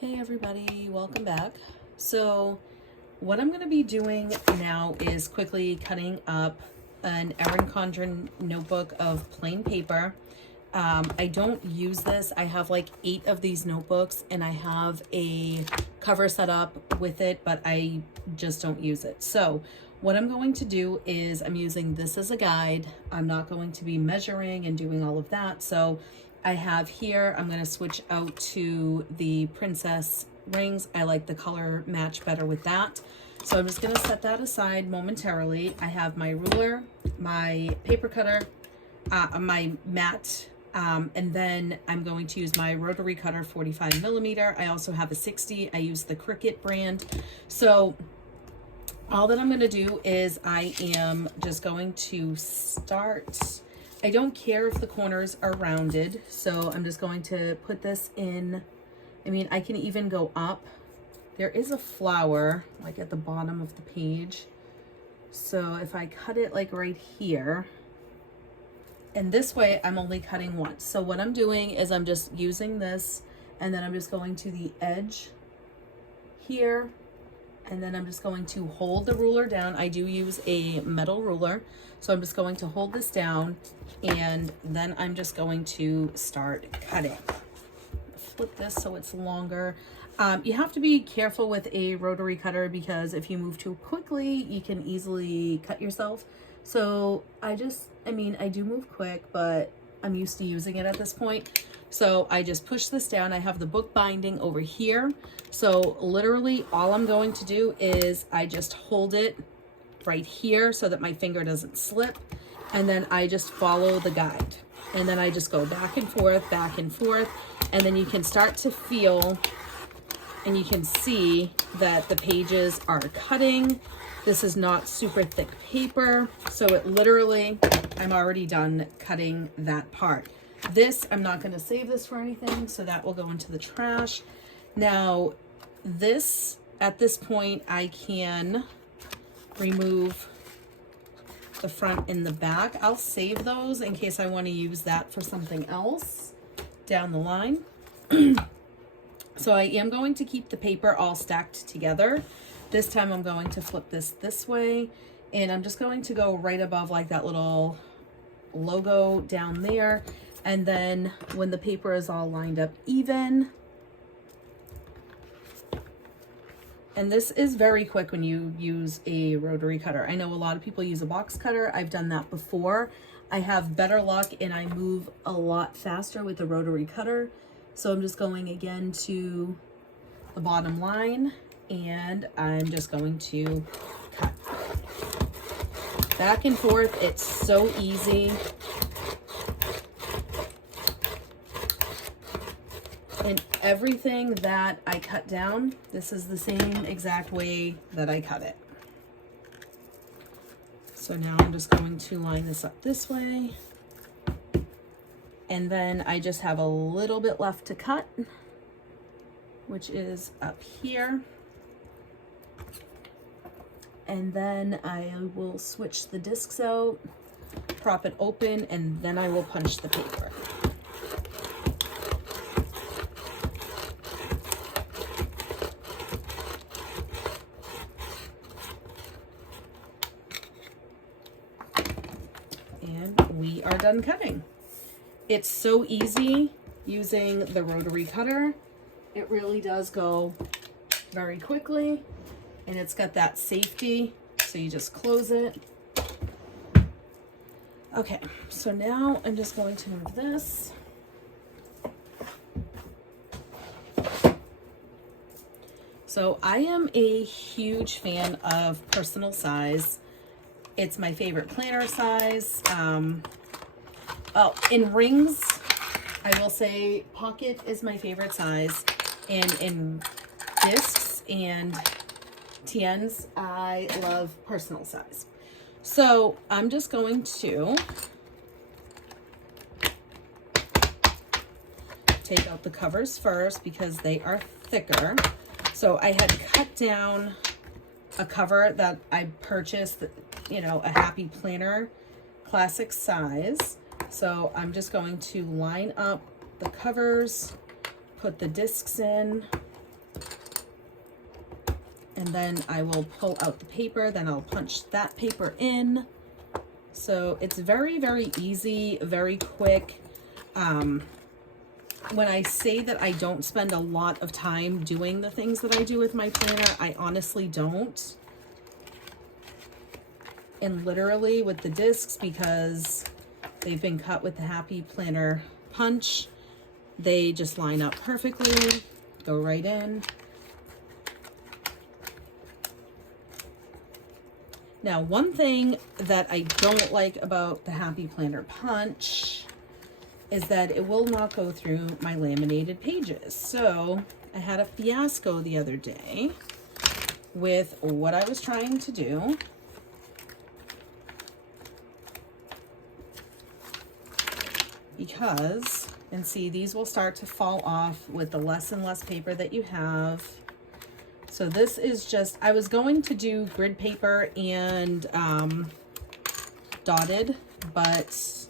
Hey everybody, welcome back. So what I'm going to be doing now is quickly cutting up an Erin Condren notebook of plain paper. I don't use this. I have like 8 of these notebooks and I have a cover set up with it, but I just don't use it. So what I'm going to do is I'm using this as a guide. I'm not going to be measuring and doing all of that. So I have here, I'm going to switch out to the princess rings. I like the color match better with that. So I'm just going to set that aside momentarily. I have my ruler, my paper cutter, my mat, and then I'm going to use my rotary cutter 45 millimeter. I also have a 60. I use the Cricut brand. So all that I'm going to do is I am just going to start. I don't care if the corners are rounded, so I'm just going to put this in. I mean, I can even go up. There is a flower like at the bottom of the page. So if I cut it like right here, and this way I'm only cutting once. So what I'm doing is I'm just using this, and then I'm just going to the edge here, and then I'm just going to hold the ruler down. I do use a metal ruler, so I'm just going to hold this down, and then I'm just going to start cutting. Flip this so it's longer. You have to be careful with a rotary cutter because if you move too quickly, you can easily cut yourself. So I do move quick, but I'm used to using it at this point. So I just push this down. I have the book binding over here. So literally all I'm going to do is I just hold it right here so that my finger doesn't slip. And then I just follow the guide. And then I just go back and forth. And then you can start to feel and you can see that the pages are cutting. This is not super thick paper. So it literally, I'm already done cutting that part. This, I'm not going to save this for anything, so that will go into the trash. Now, this, at this point, I can remove the front and the back. I'll save those in case I want to use that for something else down the line. So I am going to keep the paper all stacked together. This time I'm going to flip this way, and I'm just going to go right above like that little logo down there. And then when the paper is all lined up even, and this is very quick when you use a rotary cutter. I know a lot of people use a box cutter. I've done that before. I have better luck and I move a lot faster with the rotary cutter. So I'm just going again to the bottom line, and I'm just going to cut back and forth. It's so easy. And everything that I cut down, this is the same exact way that I cut it. So now I'm just going to line this up this way. And then I just have a little bit left to cut, which is up here. And then I will switch the discs out, prop it open, and then I will punch the paper. And we are done cutting. It's so easy using the rotary cutter. It really does go very quickly, and it's got that safety, so you just close it. Okay, so now I'm just going to move this. So I am a huge fan of personal size. It's my favorite planner size. Oh, in rings, I will say pocket is my favorite size. And in discs and TNs, I love personal size. So I'm just going to take out the covers first because they are thicker. So I had cut down a cover that I purchased, you know, a Happy Planner classic size. So I'm just going to line up the covers, put the discs in, and then I will pull out the paper, then I'll punch that paper in. So it's very, very easy, very quick. When I say that I don't spend a lot of time doing the things that I do with my planner, I honestly don't. And literally with the discs, because they've been cut with the Happy Planner punch, they just line up perfectly, go right in. Now, one thing that I don't like about the Happy Planner punch is that it will not go through my laminated pages. So I had a fiasco the other day with what I was trying to do. Because, and see, these will start to fall off with the less and less paper that you have. So this is just, I was going to do grid paper and dotted, but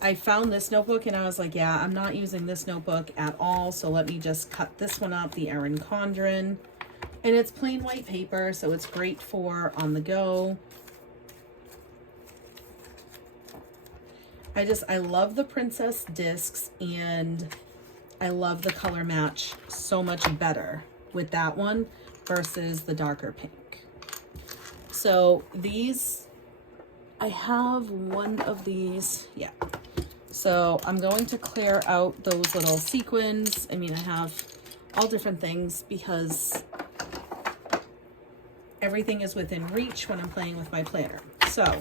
I found this notebook and I was like, yeah, I'm not using this notebook at all. So let me just cut this one up, the Erin Condren. And it's plain white paper, so it's great for on the go. I love the Princess discs, and I love the color match so much better with that one versus the darker pink. So these, I have one of these, yeah. So I'm going to clear out those little sequins. I mean, I have all different things because everything is within reach when I'm playing with my planner. So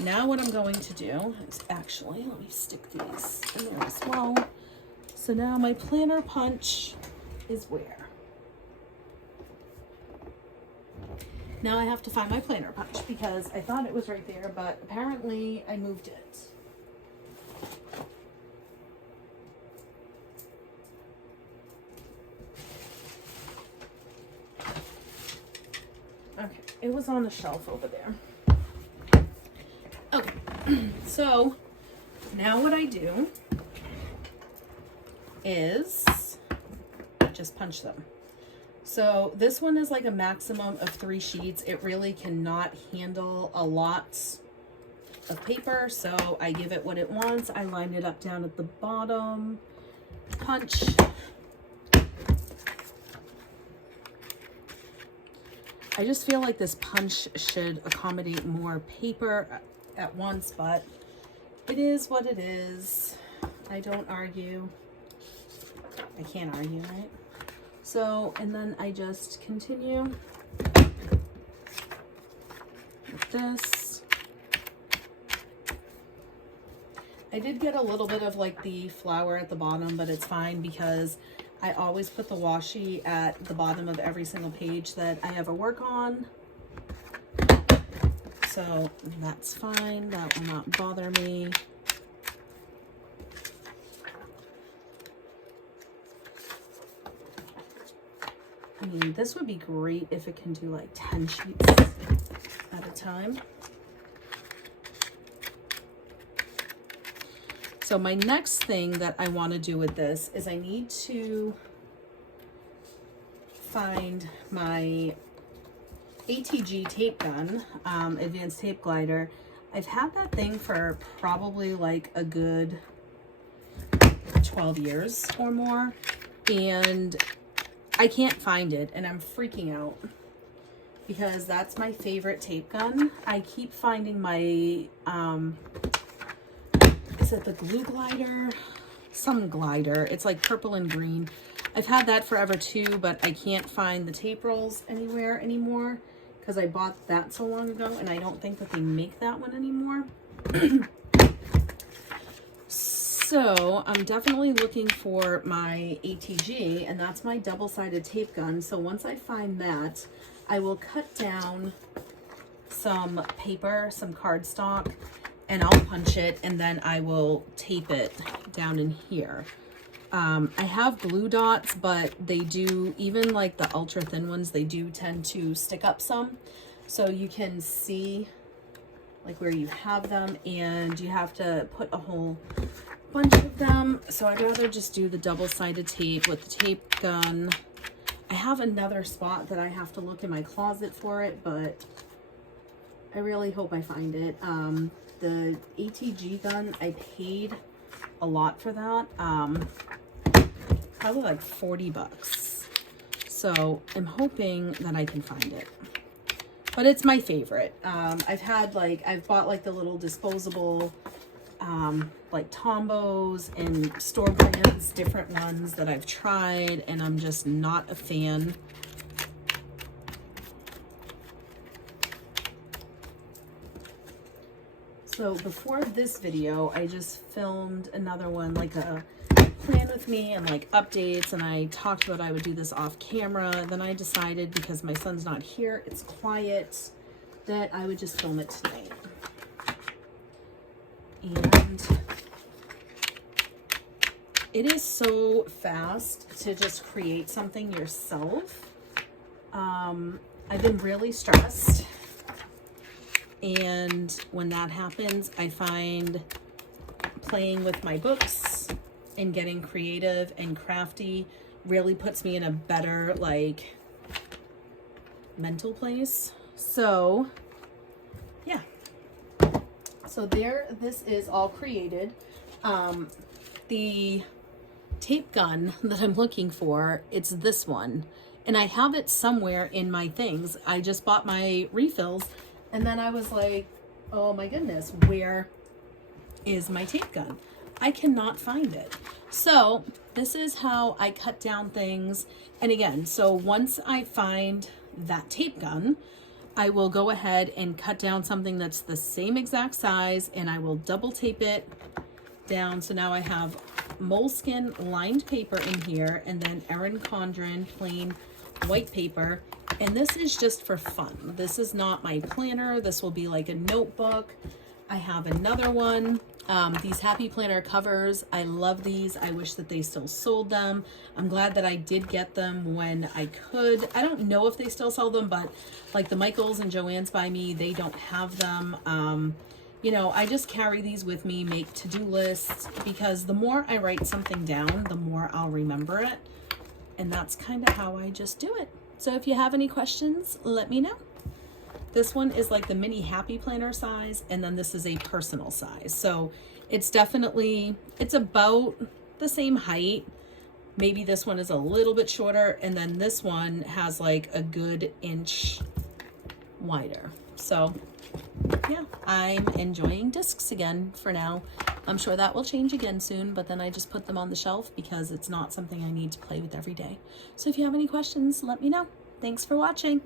now what I'm going to do is actually, let me stick these in there as well. So now my planner punch is where? Now I have to find my planner punch because I thought it was right there, but apparently I moved it. Okay, it was on the shelf over there. Okay, so now what I do is just punch them. So this one is like a maximum of 3 sheets. It really cannot handle a lot of paper, so I give it what it wants. I line it up down at the bottom, punch. I just feel like this punch should accommodate more paper at once, but it is what it is. I don't argue. I can't argue, right? So, and then I just continue with this. I did get a little bit of like the flower at the bottom, but it's fine because I always put the washi at the bottom of every single page that I ever work on. So that's fine, that will not bother me. I mean, this would be great if it can do like 10 sheets at a time. So my next thing that I want to do with this is I need to find my ATG tape gun, advanced tape glider. I've had that thing for probably like a good 12 years or more, and I can't find it, and I'm freaking out because that's my favorite tape gun. I keep finding my, is it the glue glider? Some glider. It's like purple and green. I've had that forever too, but I can't find the tape rolls anywhere anymore because I bought that so long ago, and I don't think that they make that one anymore. So I'm definitely looking for my ATG, and that's my double-sided tape gun. So once I find that, I will cut down some paper, some cardstock, and I'll punch it, and then I will tape it down in here. I have glue dots, but they do, even like the ultra thin ones, they do tend to stick up some. So you can see like where you have them, and you have to put a whole bunch of them. So I'd rather just do the double-sided tape with the tape gun. I have another spot that I have to look in my closet for it, but I really hope I find it. The ATG gun, I paid a lot for that. Probably like 40 bucks. So I'm hoping that I can find it. But it's my favorite. I've bought like the little disposable like Tombos and store brands, different ones that I've tried, and I'm just not a fan. So before this video, I just filmed another one, like a plan with me and like updates, and I talked about I would do this off camera. Then I decided, because my son's not here, it's quiet, that I would just film it tonight. And it is so fast to just create something yourself. I've been really stressed, and when that happens, I find playing with my books and getting creative and crafty really puts me in a better like mental place. So yeah, so there, this is all created. The tape gun that I'm looking for, it's this one, and I have it somewhere in my things. I just bought my refills, and then I was like, oh my goodness, where is my tape gun? I cannot find it. So this is how I cut down things. And again, so once I find that tape gun, I will go ahead and cut down something that's the same exact size, and I will double tape it down. So now I have moleskin lined paper in here, and then Erin Condren plain white paper. And this is just for fun. This is not my planner. This will be like a notebook. I have another one. These Happy Planner covers, I love these. I wish that they still sold them. I'm glad that I did get them when I could. I don't know if they still sell them, but like the Michaels and Joann's by me, they don't have them. You know, I just carry these with me, make to-do lists, because the more I write something down, the more I'll remember it. And that's kind of how I just do it. So if you have any questions, let me know. This one is like the mini Happy Planner size, and then this is a personal size. So it's definitely, it's about the same height. Maybe this one is a little bit shorter, and then this one has like a good inch wider. So yeah, I'm enjoying discs again for now. I'm sure that will change again soon, but then I just put them on the shelf because it's not something I need to play with every day. So if you have any questions, let me know. Thanks for watching.